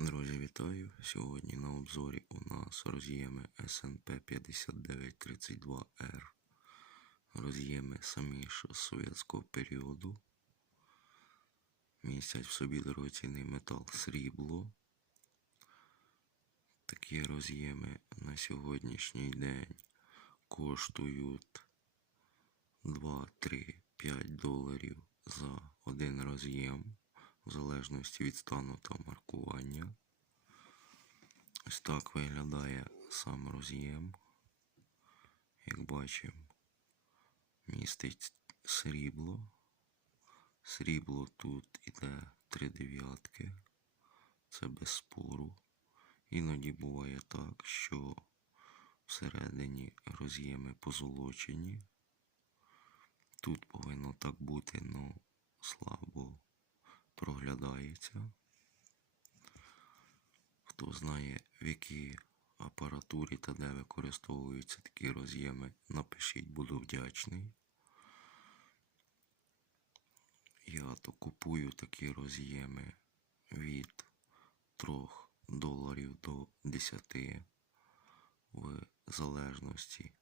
Друзі, вітаю! Сьогодні на обзорі у нас роз'єми SNP 5932R. Роз'єми самі з совєтського періоду. Містять в собі дорогоцінний метал срібло. Такі роз'єми на сьогоднішній день коштують 2, 3, 5 доларів за один роз'єм, в залежності від стану та маркування. Ось так виглядає сам роз'єм. Як бачимо, містить срібло. Срібло тут іде три дев'ятки. Це без спору. Іноді буває так, що всередині роз'єми позолочені. Тут повинно так бути, але слабо проглядається. Хто знає, в якій апаратурі та де використовуються такі роз'єми, напишіть, буду вдячний. Я то купую такі роз'єми від 3 доларів до 10 в залежності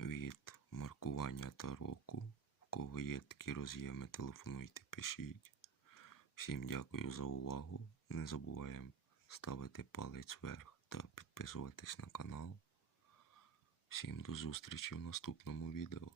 від маркування та року. В кого є такі роз'єми, телефонуйте, пишіть. Всім дякую за увагу. Не забуваємо ставити палець вверх та підписуватись на канал. Всім до зустрічі в наступному відео.